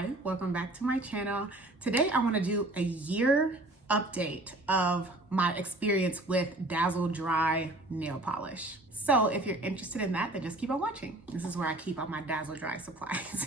Hi, welcome back to my channel. Today I want to do a year update of my experience with Dazzle Dry nail polish. So if you're interested in that, then just keep on watching. This is where I keep all my Dazzle Dry supplies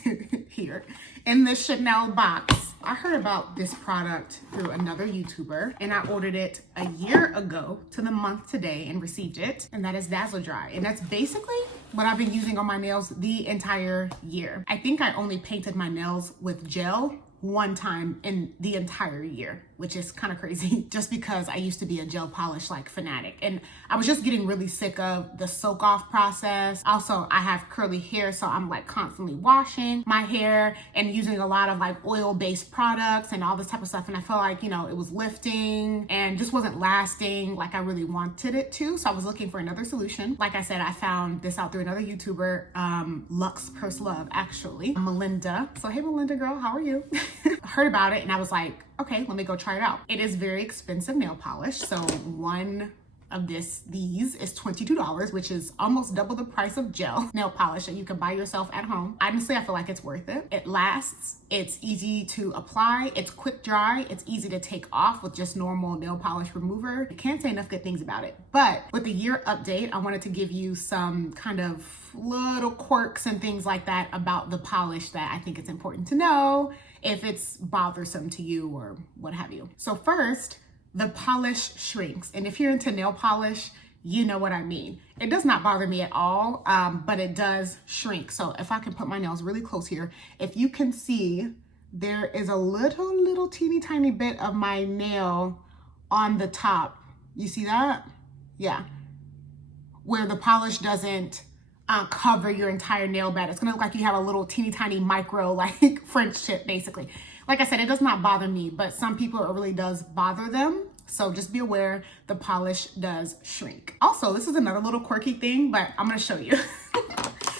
here in this Chanel box. I heard about this product through another YouTuber and I ordered it a year ago to the month today and received it. And that is Dazzle Dry. And that's basically what I've been using on my nails the entire year. I think I only painted my nails with gel one time in the entire year, which is kind of crazy just because I used to be a gel polish like fanatic and I was just getting really sick of the soak off process. Also, I have curly hair, so I'm like constantly washing my hair and using a lot of like oil-based products and all this type of stuff, and I felt like, you know, it was lifting and just wasn't lasting like I really wanted it to. So I was looking for another solution. Like I said, I found this out through another YouTuber, Lux Purse Love, actually, Melinda. So hey Melinda girl, how are you? Heard about it and I was like, okay, let me go try it out. It is very expensive nail polish. So one of these is $22, which is almost double the price of gel nail polish that you can buy yourself at home. Honestly, I feel like it's worth it. It lasts, it's easy to apply, it's quick dry, it's easy to take off with just normal nail polish remover. I can't say enough good things about it. But with the year update, I wanted to give you some kind of little quirks and things like that about the polish that I think it's important to know if it's bothersome to you or what have you. So first, the polish shrinks. And if you're into nail polish, you know what I mean. It does not bother me at all, but it does shrink. So if I can put my nails really close here, if you can see, there is a little teeny tiny bit of my nail on the top. You see that? Yeah. Where the polish doesn't cover your entire nail bed. It's gonna look like you have a little teeny tiny micro like French tip basically. Like I said, it does not bother me, but some people it really does bother them. So just be aware the polish does shrink. Also, this is another little quirky thing, but I'm gonna show you.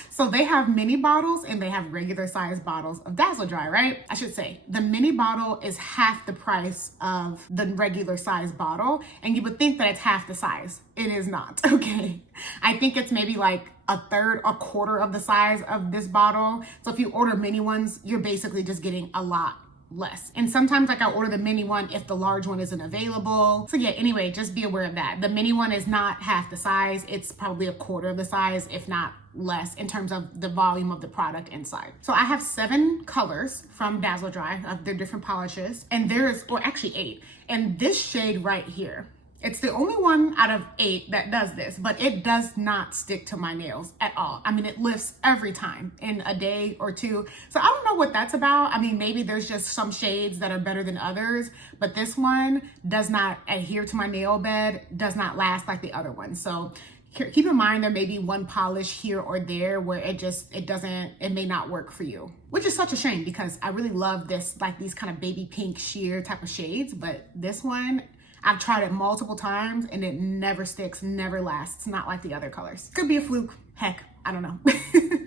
So they have mini bottles and they have regular size bottles of Dazzle Dry, right? I should say the mini bottle is half the price of the regular size bottle. And you would think that it's half the size. It is not, okay? I think it's maybe like a third, a quarter of the size of this bottle. So if you order mini ones, you're basically just getting a lot less. And sometimes like I order the mini one if the large one isn't available. So yeah, anyway, just be aware of that. The mini one is not half the size. It's probably a quarter of the size, if not less, in terms of the volume of the product inside. So I have 7 colors from Dazzle Dry of their different polishes, and there's, or actually 8. And this shade right here, it's the only one out of 8 that does this, but it does not stick to my nails at all. I mean, it lifts every time in a day or two. So I don't know what that's about. I mean, maybe there's just some shades that are better than others, but this one does not adhere to my nail bed, does not last like the other one. So keep in mind there may be one polish here or there where it may not work for you, which is such a shame because I really love this, like these kind of baby pink sheer type of shades, but this one, I've tried it multiple times and it never sticks, never lasts, not like the other colors. Could be a fluke, heck, I don't know.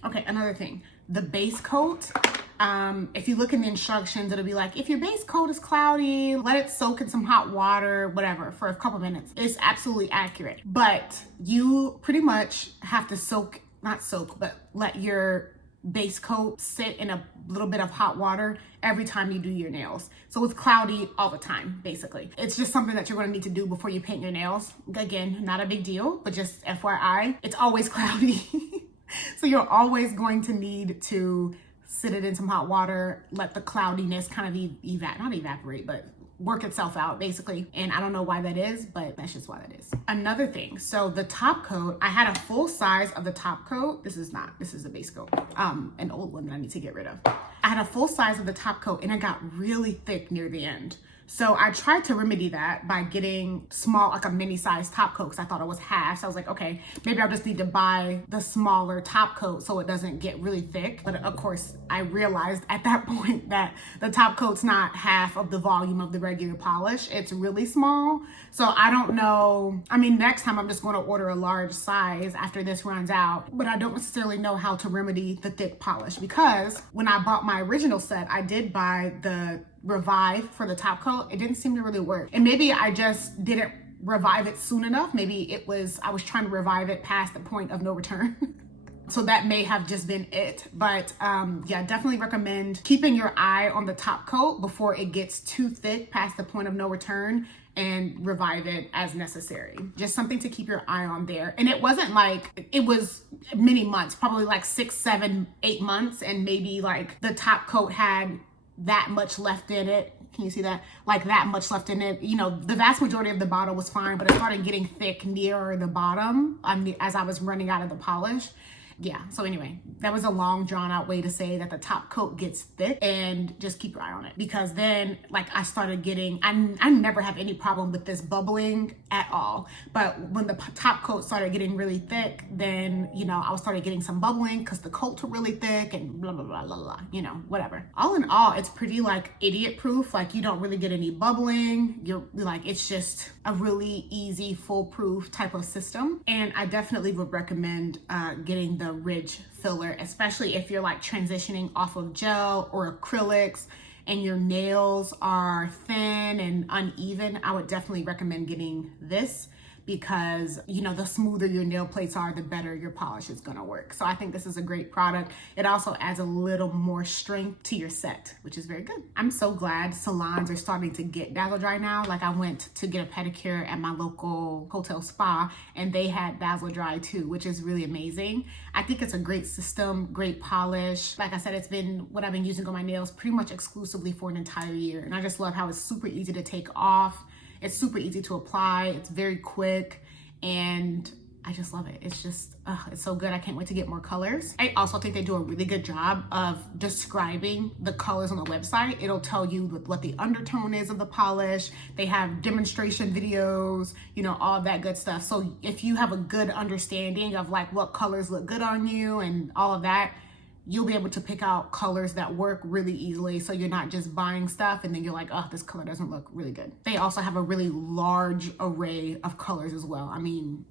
Okay, another thing, the base coat. If you look in the instructions, it'll be like, if your base coat is cloudy, let it soak in some hot water, whatever, for a couple minutes. It's absolutely accurate, but you pretty much have to let your base coat sit in a little bit of hot water every time you do your nails. So it's cloudy all the time, basically. It's just something that you're gonna need to do before you paint your nails. Again, not a big deal, but just FYI, it's always cloudy. So you're always going to need to sit it in some hot water, let the cloudiness kind of not evaporate, but work itself out basically. And I don't know why that is, but that's just why that is. Another thing, so the top coat, I had a full size of the top coat. This is a base coat, an old one that I need to get rid of. I had a full size of the top coat and it got really thick near the end. So I tried to remedy that by getting small, like a mini size top coat, because I thought it was half. So I was like, okay, maybe I'll just need to buy the smaller top coat so it doesn't get really thick. But of course, I realized at that point that the top coat's not half of the volume of the regular polish. It's really small. So I don't know. I mean, next time I'm just going to order a large size after this runs out. But I don't necessarily know how to remedy the thick polish, because when I bought my original set, I did buy the Revive for the top coat. It didn't seem to really work, and maybe I just didn't revive it soon enough. Maybe I was trying to revive it past the point of no return. So that may have just been it. But yeah, definitely recommend keeping your eye on the top coat before it gets too thick past the point of no return, and revive it as necessary. Just something to keep your eye on there. And it wasn't like, it was many months, probably like 6, 7, 8 months. And maybe like the top coat had that much left in it. Can you see that? Like that much left in it. You know, the vast majority of the bottle was fine, but it started getting thick near the bottom as I was running out of the polish. Yeah, so anyway, that was a long drawn out way to say that the top coat gets thick, and just keep your eye on it, because then like I started getting, I never have any problem with this bubbling at all, but when the top coat started getting really thick, then, you know, I started getting some bubbling because the coats were really thick and blah, blah, blah, blah, blah, you know, whatever. All in all, it's pretty like idiot proof. Like you don't really get any bubbling. You're like, it's just a really easy, foolproof type of system. And I definitely would recommend getting the ridge filler, especially if you're like transitioning off of gel or acrylics and your nails are thin and uneven. I would definitely recommend getting this, because, you know, the smoother your nail plates are, the better your polish is gonna work. So I think this is a great product. It also adds a little more strength to your set, which is very good. I'm so glad salons are starting to get Dazzle Dry now. Like I went to get a pedicure at my local hotel spa and they had Dazzle Dry too, which is really amazing. I think it's a great system, great polish. Like I said, it's been what I've been using on my nails pretty much exclusively for an entire year. And I just love how it's super easy to take off. It's super easy to apply. It's very quick, and I just love it. It's just, it's so good. I can't wait to get more colors. I also think they do a really good job of describing the colors on the website. It'll tell you what the undertone is of the polish. They have demonstration videos, you know, all that good stuff. So if you have a good understanding of like what colors look good on you and all of that, you'll be able to pick out colors that work really easily, so you're not just buying stuff and then you're like, oh, this color doesn't look really good. They also have a really large array of colors as well. I mean,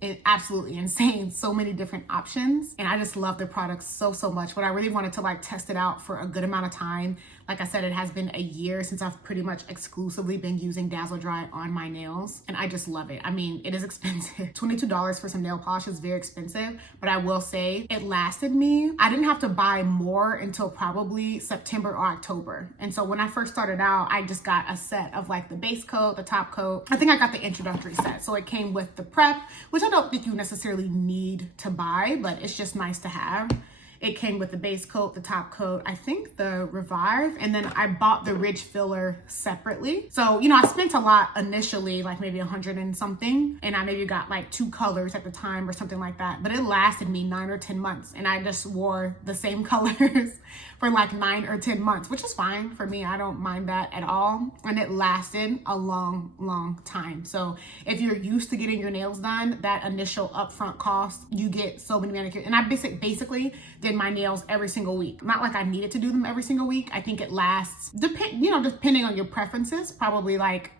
it's absolutely insane. So many different options. And I just love the product so much. But I really wanted to like test it out for a good amount of time. Like I said, it has been a year since I've pretty much exclusively been using Dazzle Dry on my nails. And I just love it. I mean, it is expensive. $22 for some nail polish is very expensive. But I will say it lasted me. I didn't have to buy more until probably September or October. And so when I first started out, I just got a set of like the base coat, the top coat. I think I got the introductory set. So it came with the prep, which I don't think you necessarily need to buy, but it's just nice to have. It came with the base coat, the top coat, I think the Revive, and then I bought the Ridge Filler separately. So, you know, I spent a lot initially, like maybe 100 and something, and I maybe got like 2 colors at the time or something like that, but it lasted me 9 or 10 months, and I just wore the same colors for like 9 or 10 months, which is fine for me. I don't mind that at all, and it lasted a long time. So if you're used to getting your nails done, that initial upfront cost, you get so many manicures, and I basically did my nails every single week. Not like I needed to do them every single week. I think it lasts, depending on your preferences, probably like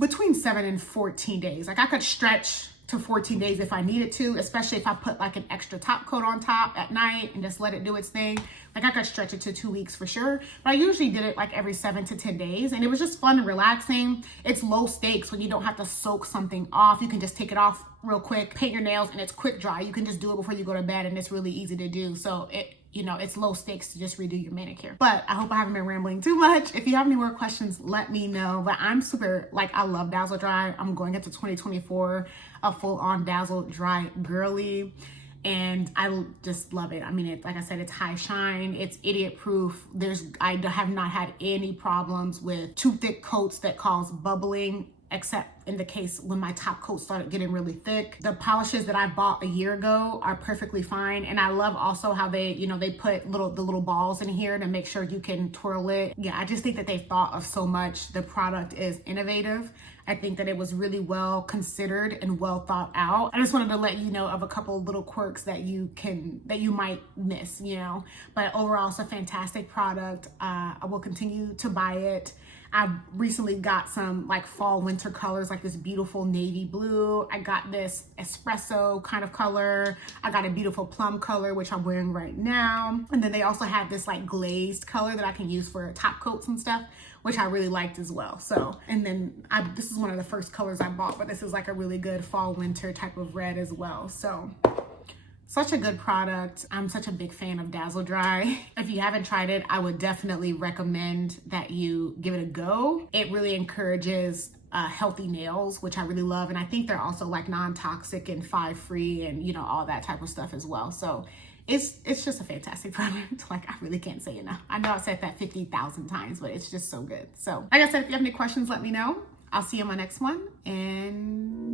between 7 and 14 days. Like I could stretch to 14 days if I needed to, especially if I put like an extra top coat on top at night and just let it do its thing. Like I could stretch it to 2 weeks for sure, but I usually did it like every 7 to 10 days, and it was just fun and relaxing. It's low stakes when you don't have to soak something off. You can just take it off real quick, paint your nails, and it's quick dry. You can just do it before you go to bed, and it's really easy to do. So it's low stakes to just redo your manicure. But I hope I haven't been rambling too much. If you have any more questions, let me know. But I'm super, I love Dazzle Dry. I'm going into 2024 a full-on Dazzle Dry girly, and I just love it. I mean, like I said, it's high shine, it's idiot proof. I have not had any problems with too thick coats that cause bubbling, except in the case when my top coat started getting really thick. The polishes that I bought a year ago are perfectly fine. And I love also how they put the little balls in here to make sure you can twirl it. Yeah, I just think that they thought of so much. The product is innovative. I think that it was really well considered and well thought out. I just wanted to let you know of a couple of little quirks that you might miss, but overall it's a fantastic product. I will continue to buy it. I recently got some like fall winter colors, like this beautiful navy blue. I got this espresso kind of color. I got a beautiful plum color, which I'm wearing right now. And then they also have this like glazed color that I can use for top coats and stuff, which I really liked as well. So, and then this is one of the first colors I bought, but this is like a really good fall winter type of red as well. So Such a good product. I'm such a big fan of Dazzle Dry. If you haven't tried it, I would definitely recommend that you give it a go. It really encourages healthy nails, which I really love. And I think they're also like non-toxic and 5-free and, you know, all that type of stuff as well. So it's just a fantastic product. Like, I really can't say enough. I know I've said that 50,000 times, but it's just so good. So like I said, if you have any questions, let me know. I'll see you on my next one, and